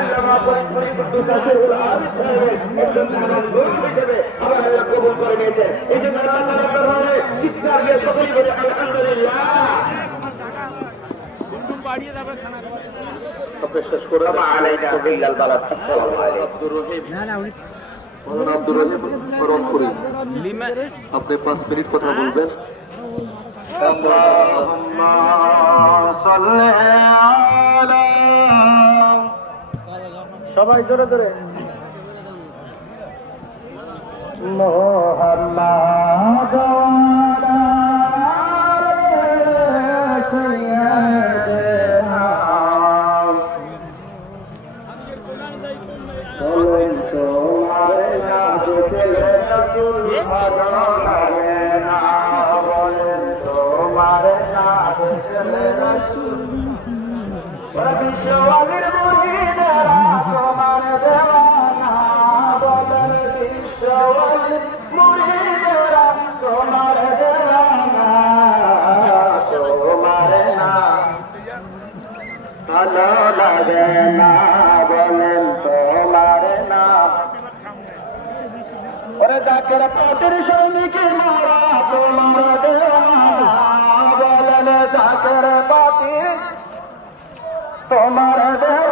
আল্লামা ফরিদ কুদ্দুস আসিরুল আবিদ সাহেবের একজন গুরু হিসেবে আবার আল্লাহ কবুল করে নিয়েছেন। এই জন্য আল্লাহ তাআলা দরবারে চিৎকার দিয়ে সকলেই বলে আলহামদুলিল্লাহ। শেষ করে আব্দুর রহিম রংপুরি আপনি 5 মিনিট কথা বলবেন। সবাই জোরে জোরে মোহাম্মদ বিশ্বওয়ালির মুরিদেরা তোমার দেওয়ানা বলেন, বিশ্বওয়ালির মুরিদেরা তোমার দেওয়ানা, তোমার না ভালো লাগে না বলেন তোমার না। ওরে জাকের পাটের সৈনিকে মারা তোমার দেওয়ানা বলেন, জাকের পাটির তোমার দেওয়ানা।